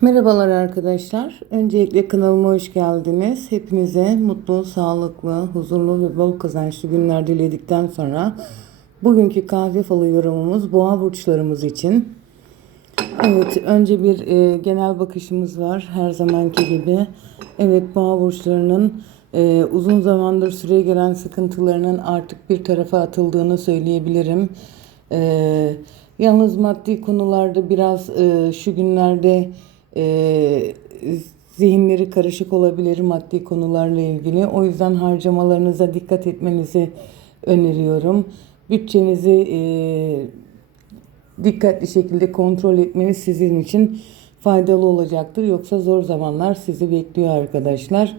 Merhabalar arkadaşlar. Öncelikle kanalıma hoş geldiniz. Hepinize mutlu, sağlıklı, huzurlu ve bol kazançlı günler diledikten sonra bugünkü kahve falı yorumumuz boğa burçlarımız için. Evet, önce bir e, genel bakışımız var her zamanki gibi. Evet, boğa burçlarının e, uzun zamandır süre gelen sıkıntılarının artık bir tarafa atıldığını söyleyebilirim. E, yalnız maddi konularda biraz e, şu günlerde e, zihinleri karışık olabilir maddi konularla ilgili. O yüzden harcamalarınıza dikkat etmenizi öneriyorum. Bütçenizi e, dikkatli şekilde kontrol etmeniz sizin için faydalı olacaktır. Yoksa zor zamanlar sizi bekliyor arkadaşlar.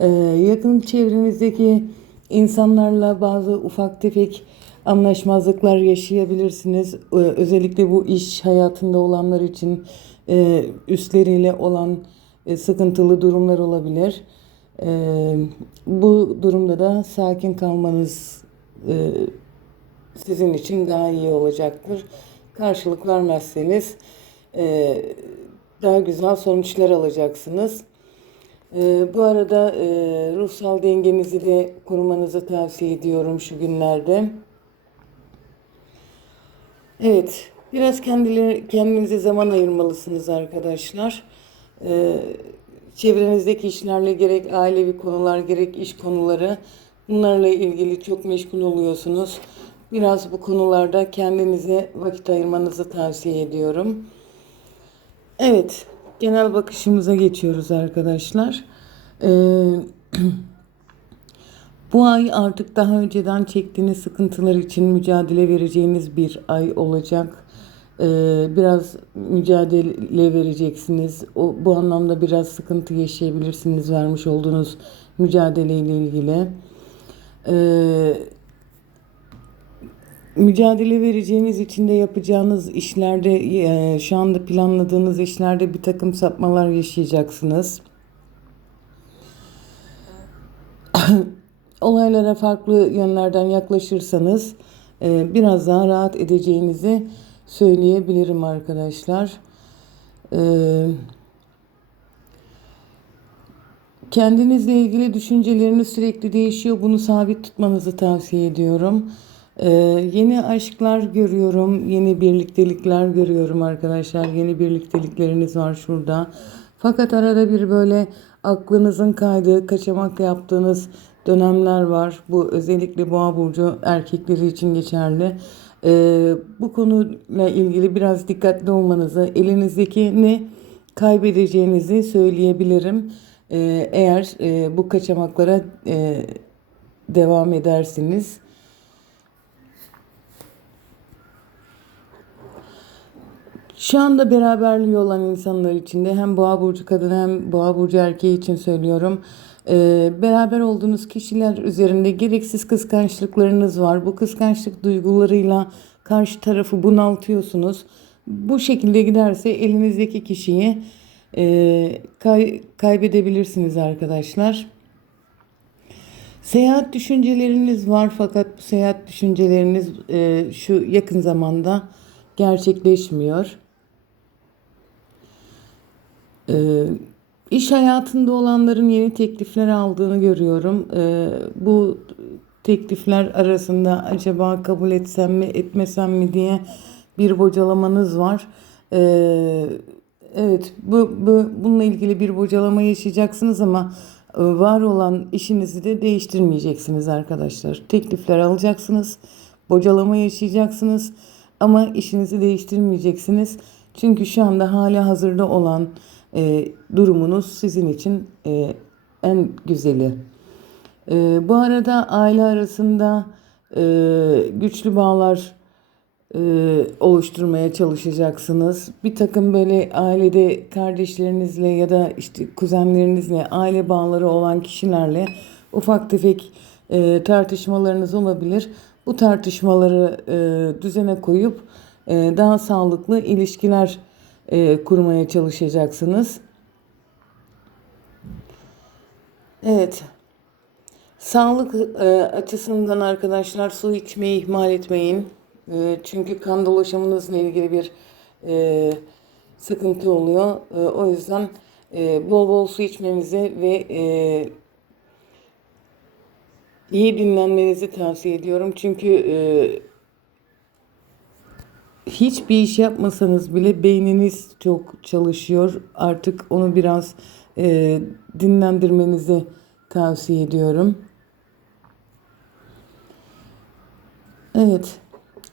Ee, yakın çevrenizdeki insanlarla bazı ufak tefek anlaşmazlıklar yaşayabilirsiniz. Özellikle bu iş hayatında olanlar için e, üstleriyle olan e, sıkıntılı durumlar olabilir. Ee, bu durumda da sakin kalmanız e, sizin için daha iyi olacaktır. Karşılık vermezseniz e, daha güzel sonuçlar alacaksınız. E, bu arada e, ruhsal dengenizi de korumanızı tavsiye ediyorum şu günlerde. Evet, biraz kendileri, kendinize zaman ayırmalısınız arkadaşlar. E, çevrenizdeki işlerle gerek ailevi konular gerek iş konuları bunlarla ilgili çok meşgul oluyorsunuz. Biraz bu konularda kendinize vakit ayırmanızı tavsiye ediyorum. Evet, genel bakışımıza geçiyoruz arkadaşlar. Ee, bu ay artık daha önceden çektiğiniz sıkıntılar için mücadele vereceğiniz bir ay olacak. Ee, biraz mücadele vereceksiniz. O, bu anlamda biraz sıkıntı yaşayabilirsiniz vermiş olduğunuz mücadeleyle ilgili. Ee, mücadele vereceğiniz için de yapacağınız işlerde e, şu anda planladığınız işlerde bir takım sapmalar yaşayacaksınız. Olaylara farklı yönlerden yaklaşırsanız e, biraz daha rahat edeceğinizi söyleyebilirim arkadaşlar. Eee Kendinizle ilgili düşünceleriniz sürekli değişiyor. Bunu sabit tutmanızı tavsiye ediyorum. Ee, yeni aşklar görüyorum. Yeni birliktelikler görüyorum arkadaşlar. Yeni birliktelikleriniz var şurada. Fakat arada bir böyle aklınızın kaydığı, kaçamak yaptığınız dönemler var. Bu özellikle boğa burcu erkekleri için geçerli. Ee, bu konuyla ilgili biraz dikkatli olmanızı, elinizdekini kaybedeceğinizi söyleyebilirim. Ee, eğer e, bu kaçamaklara e, devam edersiniz. Şu anda beraberliği olan insanlar için de hem boğa burcu kadın hem boğa burcu erkeği için söylüyorum. Ee, beraber olduğunuz kişiler üzerinde gereksiz kıskançlıklarınız var. Bu kıskançlık duygularıyla karşı tarafı bunaltıyorsunuz. Bu şekilde giderse elinizdeki kişiyi e, kay, kaybedebilirsiniz arkadaşlar. Seyahat düşünceleriniz var fakat bu seyahat düşünceleriniz e, şu yakın zamanda gerçekleşmiyor. E, iş hayatında olanların yeni teklifler aldığını görüyorum. E, bu teklifler arasında acaba kabul etsem mi etmesem mi diye bir bocalamanız var. E, Evet, bu, bu bununla ilgili bir bocalama yaşayacaksınız ama e, var olan işinizi de değiştirmeyeceksiniz arkadaşlar. Teklifler alacaksınız, bocalama yaşayacaksınız ama işinizi değiştirmeyeceksiniz. Çünkü şu anda hala hazırda olan e, durumunuz sizin için e, en güzeli. E, bu arada aile arasında e, güçlü bağlar e, oluşturmaya çalışacaksınız. Bir takım böyle ailede kardeşlerinizle ya da işte kuzenlerinizle aile bağları olan kişilerle ufak tefek e, tartışmalarınız olabilir. Bu tartışmaları e, düzene koyup e, daha sağlıklı ilişkiler e, kurmaya çalışacaksınız. Evet. Sağlık e, açısından arkadaşlar su içmeyi ihmal etmeyin. E, çünkü kan dolaşımınızla ilgili bir e, sıkıntı oluyor. E, o yüzden e, bol bol su içmenizi ve e, iyi dinlenmenizi tavsiye ediyorum. Çünkü e, hiçbir iş yapmasanız bile beyniniz çok çalışıyor. Artık onu biraz e, dinlendirmenizi tavsiye ediyorum. Evet,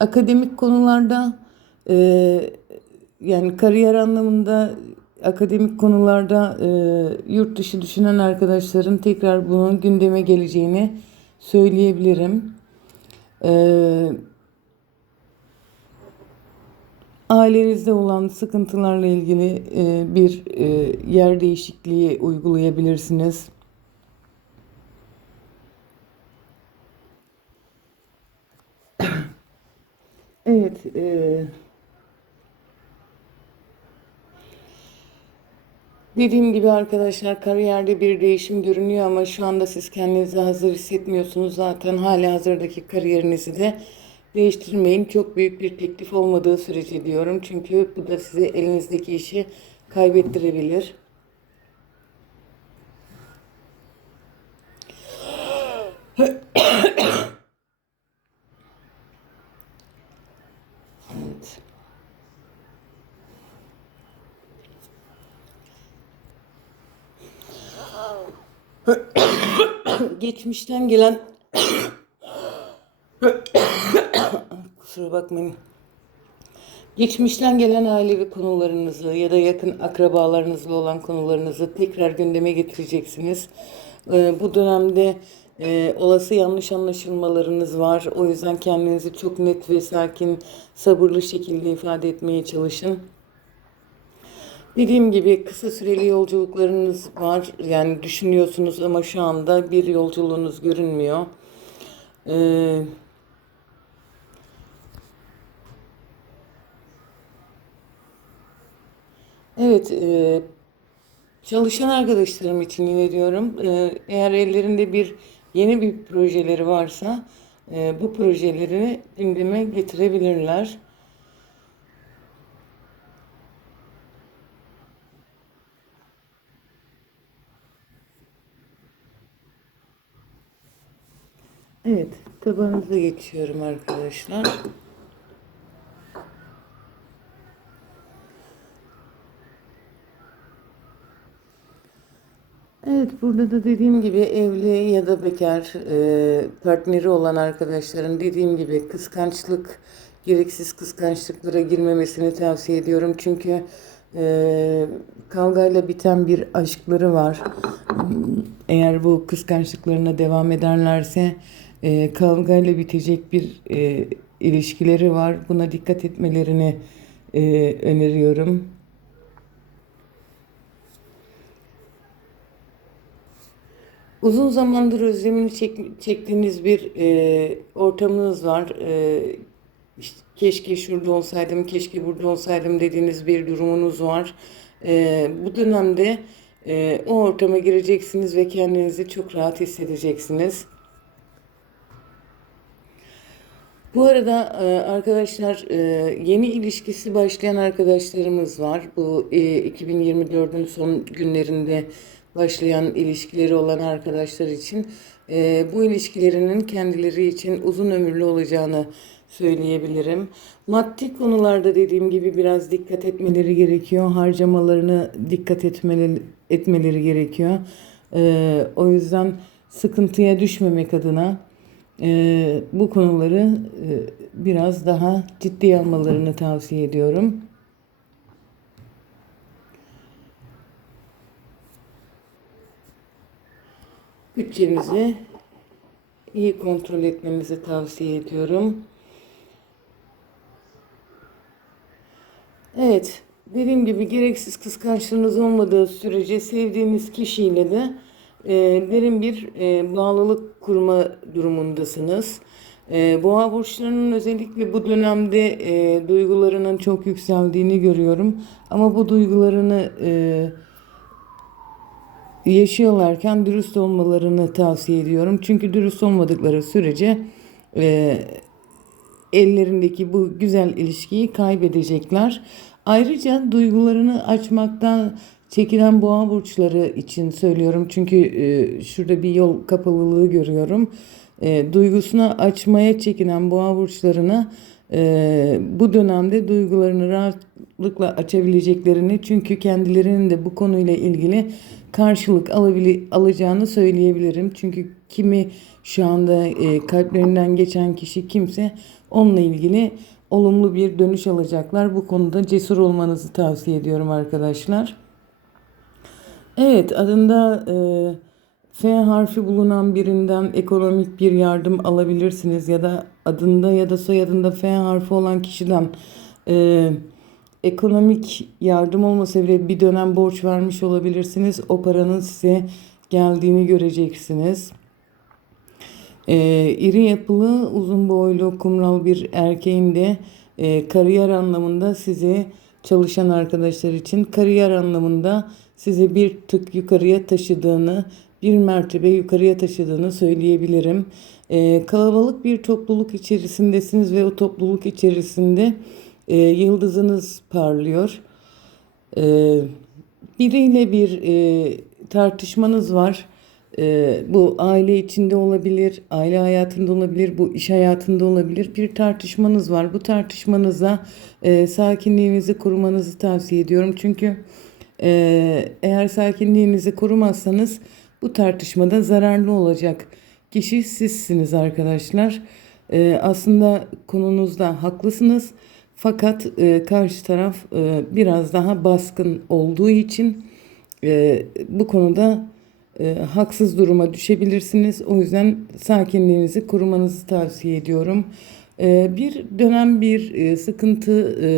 akademik konularda e, yani kariyer anlamında akademik konularda e, yurt dışı düşünen arkadaşların tekrar bunun gündeme geleceğini söyleyebilirim. E, ailenizde olan sıkıntılarla ilgili e, bir e, yer değişikliği uygulayabilirsiniz. Evet, e, dediğim gibi arkadaşlar kariyerde bir değişim görünüyor ama şu anda siz kendinizi hazır hissetmiyorsunuz. Zaten hali hazırdaki kariyerinizi de değiştirmeyin. Çok büyük bir teklif olmadığı sürece diyorum. Çünkü bu da size elinizdeki işi kaybettirebilir. Evet. Geçmişten gelen kusura bakmayın. Geçmişten gelen ailevi konularınızı ya da yakın akrabalarınızla olan konularınızı tekrar gündeme getireceksiniz. Ee, bu dönemde e, olası yanlış anlaşılmalarınız var. O yüzden kendinizi çok net ve sakin, sabırlı şekilde ifade etmeye çalışın. Dediğim gibi kısa süreli yolculuklarınız var. Yani düşünüyorsunuz ama şu anda bir yolculuğunuz görünmüyor. Ee, evet, e, çalışan arkadaşlarım için yine diyorum. e, eğer ellerinde bir yeni bir projeleri varsa e, bu projeleri gündeme getirebilirler. Evet, tabanınıza geçiyorum arkadaşlar. Evet, burada da dediğim gibi evli ya da bekar e, partneri olan arkadaşların dediğim gibi kıskançlık, gereksiz kıskançlıklara girmemesini tavsiye ediyorum. Çünkü e, kavgayla biten bir aşkları var. Eğer bu kıskançlıklarına devam ederlerse e, kavgayla bitecek bir e, ilişkileri var. Buna dikkat etmelerini e, öneriyorum. Uzun zamandır özlemini çek, çektiğiniz bir e, ortamınız var. E, işte keşke şurada olsaydım, keşke burada olsaydım dediğiniz bir durumunuz var. E, bu dönemde e, o ortama gireceksiniz ve kendinizi çok rahat hissedeceksiniz. Bu arada e, arkadaşlar e, yeni ilişkisi başlayan arkadaşlarımız var. Bu e, 2024'ün son günlerinde başlayan ilişkileri olan arkadaşlar için e, bu ilişkilerinin kendileri için uzun ömürlü olacağını söyleyebilirim. Maddi konularda dediğim gibi biraz dikkat etmeleri gerekiyor. Harcamalarını dikkat etmeleri, etmeleri gerekiyor. E, o yüzden sıkıntıya düşmemek adına e, bu konuları e, biraz daha ciddi almalarını tavsiye ediyorum. Bütçenizi iyi kontrol etmenizi tavsiye ediyorum. Evet, dediğim gibi gereksiz kıskançlığınız olmadığı sürece sevdiğiniz kişiyle de e, derin bir e, bağlılık kurma durumundasınız. E, boğa burçlarının özellikle bu dönemde e, duygularının çok yükseldiğini görüyorum. Ama bu duygularını e, yaşıyorlarken dürüst olmalarını tavsiye ediyorum. Çünkü dürüst olmadıkları sürece e, ellerindeki bu güzel ilişkiyi kaybedecekler. Ayrıca duygularını açmaktan çekinen boğa burçları için söylüyorum. Çünkü e, şurada bir yol kapalılığı görüyorum. E, duygusunu açmaya çekinen boğa burçlarına e, bu dönemde duygularını rahatlıkla açabileceklerini çünkü kendilerinin de bu konuyla ilgili karşılık alabili, alacağını söyleyebilirim. Çünkü kimi şu anda e, kalplerinden geçen kişi kimse onunla ilgili olumlu bir dönüş alacaklar. Bu konuda cesur olmanızı tavsiye ediyorum arkadaşlar. Evet adında e, F harfi bulunan birinden ekonomik bir yardım alabilirsiniz ya da adında ya da soyadında F harfi olan kişiden e, ekonomik yardım olmasa bile bir dönem borç vermiş olabilirsiniz. O paranın size geldiğini göreceksiniz. E, iri yapılı, uzun boylu, kumral bir erkeğin de e, kariyer anlamında sizi çalışan arkadaşlar için kariyer anlamında sizi bir tık yukarıya taşıdığını, bir mertebe yukarıya taşıdığını söyleyebilirim. E, kalabalık bir topluluk içerisindesiniz ve o topluluk içerisinde e, yıldızınız parlıyor. E, biriyle bir e, tartışmanız var. E, bu aile içinde olabilir, aile hayatında olabilir, bu iş hayatında olabilir. Bir tartışmanız var. Bu tartışmanıza e, sakinliğinizi korumanızı tavsiye ediyorum. Çünkü e, eğer sakinliğinizi korumazsanız bu tartışmada zararlı olacak kişi sizsiniz arkadaşlar. E, aslında konunuzda haklısınız. Fakat e, karşı taraf e, biraz daha baskın olduğu için e, bu konuda e, haksız duruma düşebilirsiniz. O yüzden sakinliğinizi korumanızı tavsiye ediyorum. E, bir dönem bir e, sıkıntı e,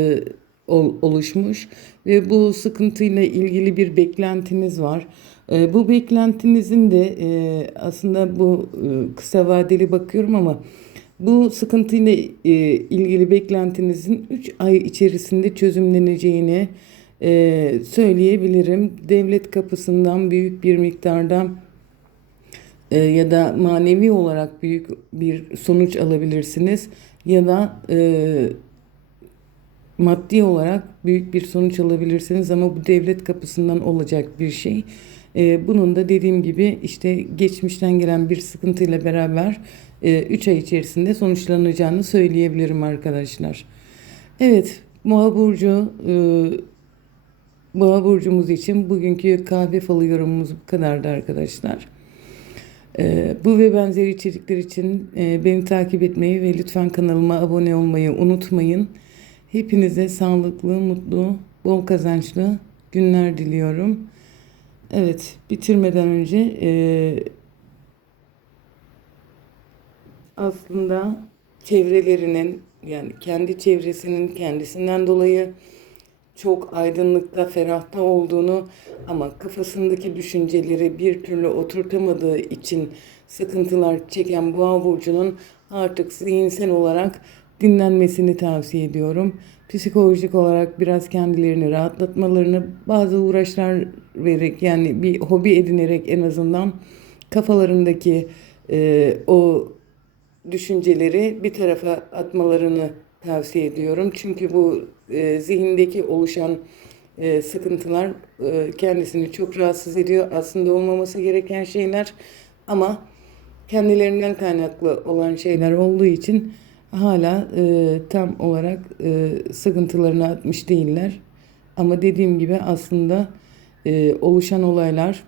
ol, oluşmuş ve bu sıkıntıyla ilgili bir beklentiniz var. E, bu beklentinizin de e, aslında bu e, kısa vadeli bakıyorum ama bu sıkıntıyla e, ilgili beklentinizin 3 ay içerisinde çözümleneceğini e, söyleyebilirim. Devlet kapısından büyük bir miktarda e, ya da manevi olarak büyük bir sonuç alabilirsiniz ya da e, maddi olarak büyük bir sonuç alabilirsiniz ama bu devlet kapısından olacak bir şey. E, bunun da dediğim gibi işte geçmişten gelen bir sıkıntıyla beraber 3 ay içerisinde sonuçlanacağını söyleyebilirim arkadaşlar. Evet, Boğa burcu e, Boğa burcumuz için bugünkü kahve falı yorumumuz bu kadardı arkadaşlar. E, bu ve benzeri içerikler için e, beni takip etmeyi ve lütfen kanalıma abone olmayı unutmayın. Hepinize sağlıklı, mutlu, bol kazançlı günler diliyorum. Evet, bitirmeden önce e, aslında çevrelerinin yani kendi çevresinin kendisinden dolayı çok aydınlıkta, ferahta olduğunu ama kafasındaki düşünceleri bir türlü oturtamadığı için sıkıntılar çeken Boğa burcunun artık zihinsel olarak dinlenmesini tavsiye ediyorum. Psikolojik olarak biraz kendilerini rahatlatmalarını, bazı uğraşlar vererek yani bir hobi edinerek en azından kafalarındaki e, o düşünceleri bir tarafa atmalarını tavsiye ediyorum. Çünkü bu e, zihindeki oluşan e, sıkıntılar e, kendisini çok rahatsız ediyor. Aslında olmaması gereken şeyler ama kendilerinden kaynaklı olan şeyler olduğu için hala e, tam olarak e, sıkıntılarını atmış değiller. Ama dediğim gibi aslında e, oluşan olaylar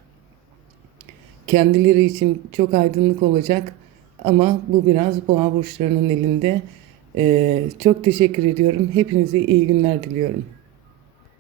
kendileri için çok aydınlık olacak ama bu biraz boğa burçlarının elinde. Ee, çok teşekkür ediyorum. Hepinize iyi günler diliyorum.